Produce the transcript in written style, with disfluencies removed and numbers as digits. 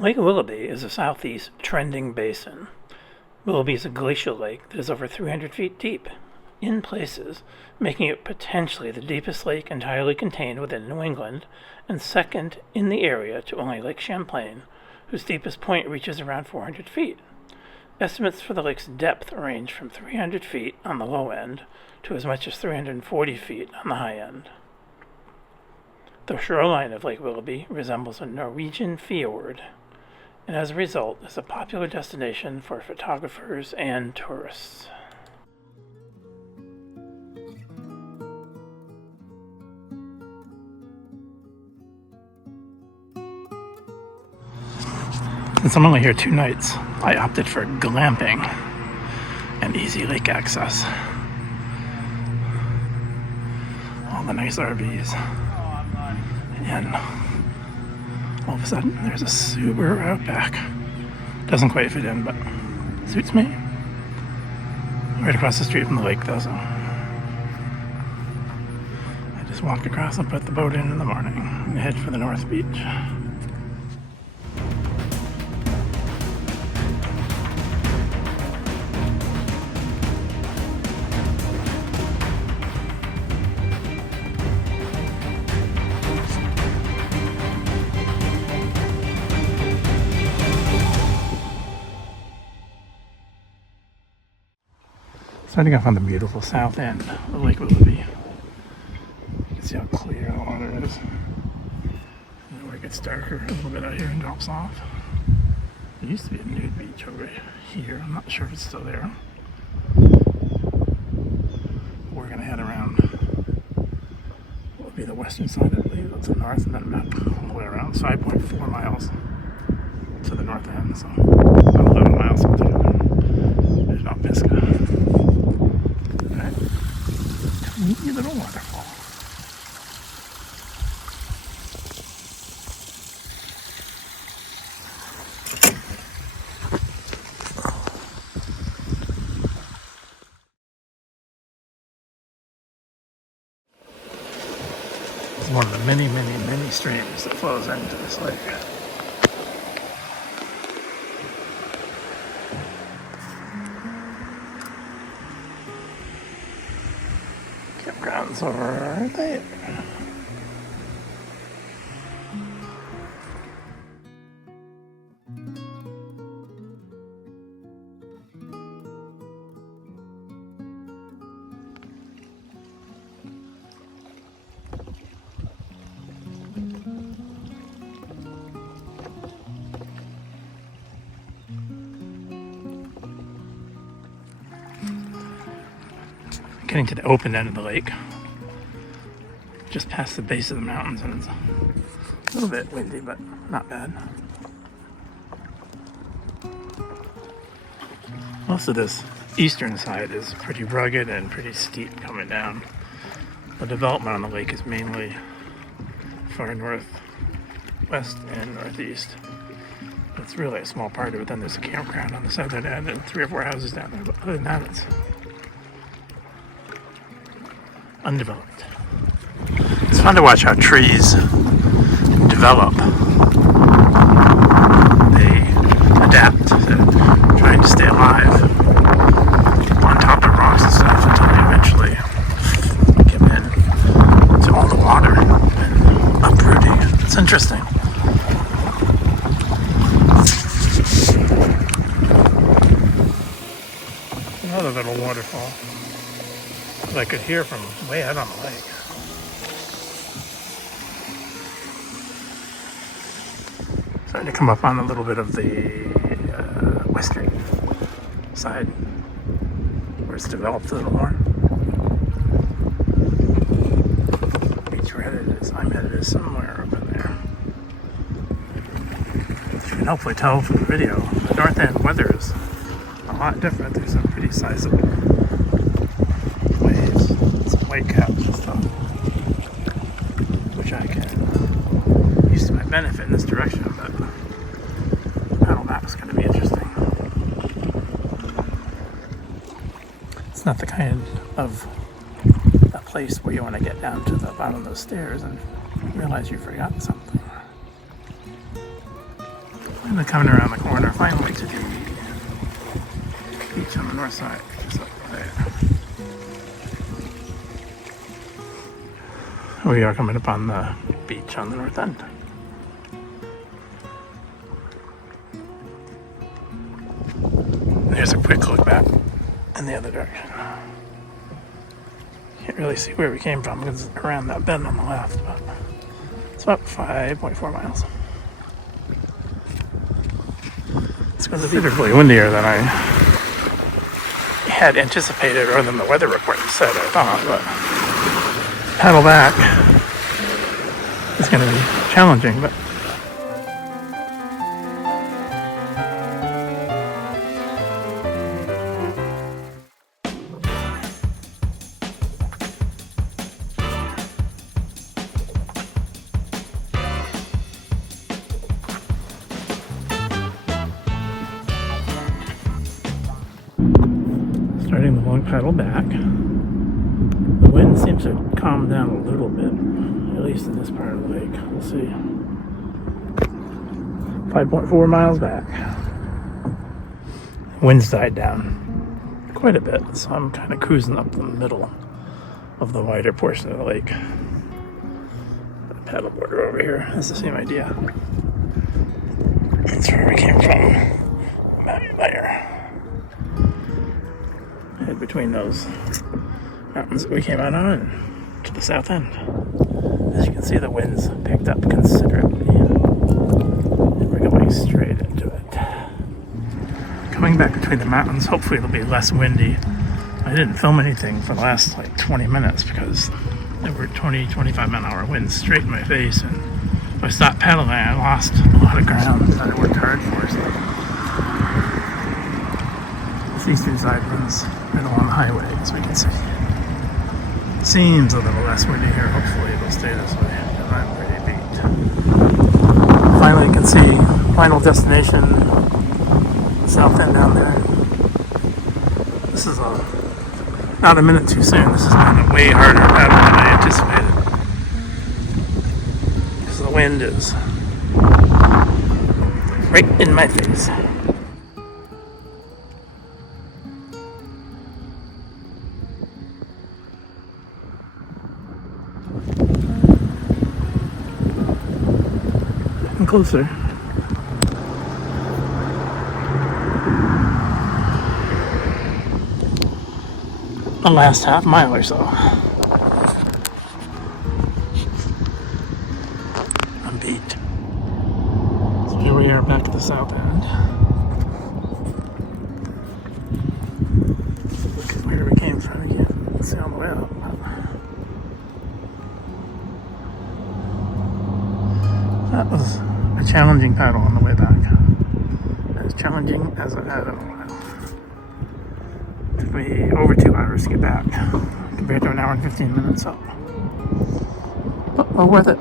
Lake Willoughby is a southeast trending basin. Willoughby is a glacial lake that is over 300 feet deep, in places, making it potentially the deepest lake entirely contained within New England, and second in the area to only Lake Champlain, whose deepest point reaches around 400 feet. Estimates for the lake's depth range from 300 feet on the low end to as much as 340 feet on the high end. The shoreline of Lake Willoughby resembles a Norwegian fjord, and as a result is a popular destination for photographers and tourists. Since I'm only here 2 nights, I opted for glamping and easy lake access. All the nice RVs. And all of a sudden, there's a Subaru Outback. Doesn't quite fit in, but suits me. Right across the street from the lake, though, so I just walk across and put the boat in the morning and head for the North Beach. Starting off on the beautiful south end of Lake Willoughby. You can see how clear the water is. And where it gets darker a little bit out here and drops off. There used to be a nude beach over here. I'm not sure if it's still there. We're going to head around what would be the western side, I believe. That's the north, and then map all the way around. 5.4 miles to the north end, so about 11 miles altogether. There's not Pisgah. Tiny little waterfall. It's one of the many, many, many streams that flows into this lake. Campgrounds over there. Getting to the open end of the lake, just past the base of the mountains, and it's a little bit windy, but not bad. Most of this eastern side is pretty rugged and pretty steep coming down. The development on the lake is mainly far northwest and northeast. It's really a small part of it. Then there's a campground on the southern end and 3 or 4 houses down there, but other than that, it's undeveloped. It's fun to watch how trees develop. They adapt to trying to stay alive on top of rocks and stuff until they eventually get into all the water and uprooting. It's interesting. Another little waterfall that I could hear from way out on the lake. Starting to come up on a little bit of the western side where it's developed a little more. Beach we're headed is, I'm headed is somewhere up in there. As you can hopefully tell from the video, the north end weather is a lot different. There's some pretty sizable waves, some white caps and stuff, which I can use to my benefit in this direction, but It's going to be interesting. It's not the kind of a place where you want to get down to the bottom of those stairs and realize you forgot something. And then coming around the corner, finally to the beach on the north side, which is up there. We are coming up on the beach on the north end. There's a quick look back in the other direction. Can't really see where we came from because it's around that bend on the left, but it's about 5.4 miles. It's going to be considerably windier than I had anticipated or than the weather report said, I thought, but paddle back is going to be challenging, but starting the long paddle back. The wind seems to calm down a little bit, at least in this part of the lake. We'll see. 5.4 miles back. Wind's died down quite a bit, so I'm kind of cruising up the middle of the wider portion of the lake. The paddle border over here has the same idea. That's where we came from. About there. Head between those mountains that we came out on and to the south end. As you can see, the wind's picked up considerably. And we're going straight into it. Coming back between the mountains, hopefully it'll be less windy. I didn't film anything for the last 20 minutes because there were 20-25 mile an hour winds straight in my face, and if I stopped paddling I lost a lot of ground that I worked hard for. So this eastern side runs right along the highway, as we can see. Seems a little less windy here. Hopefully it'll stay this way. I'm pretty beat. Finally you can see final destination, the south end down there. This is not a minute too soon. This has been a way harder paddle than I anticipated. Because the wind is right in my face. Closer. The last half mile or so. I'm beat. So here we are back at the south end. Look at where we came from. You can't see all the way up. That was a challenging paddle on the way back. As challenging as I've had in a while. It took me over 2 hours to get back, compared to an hour and 15 minutes up. But well worth it.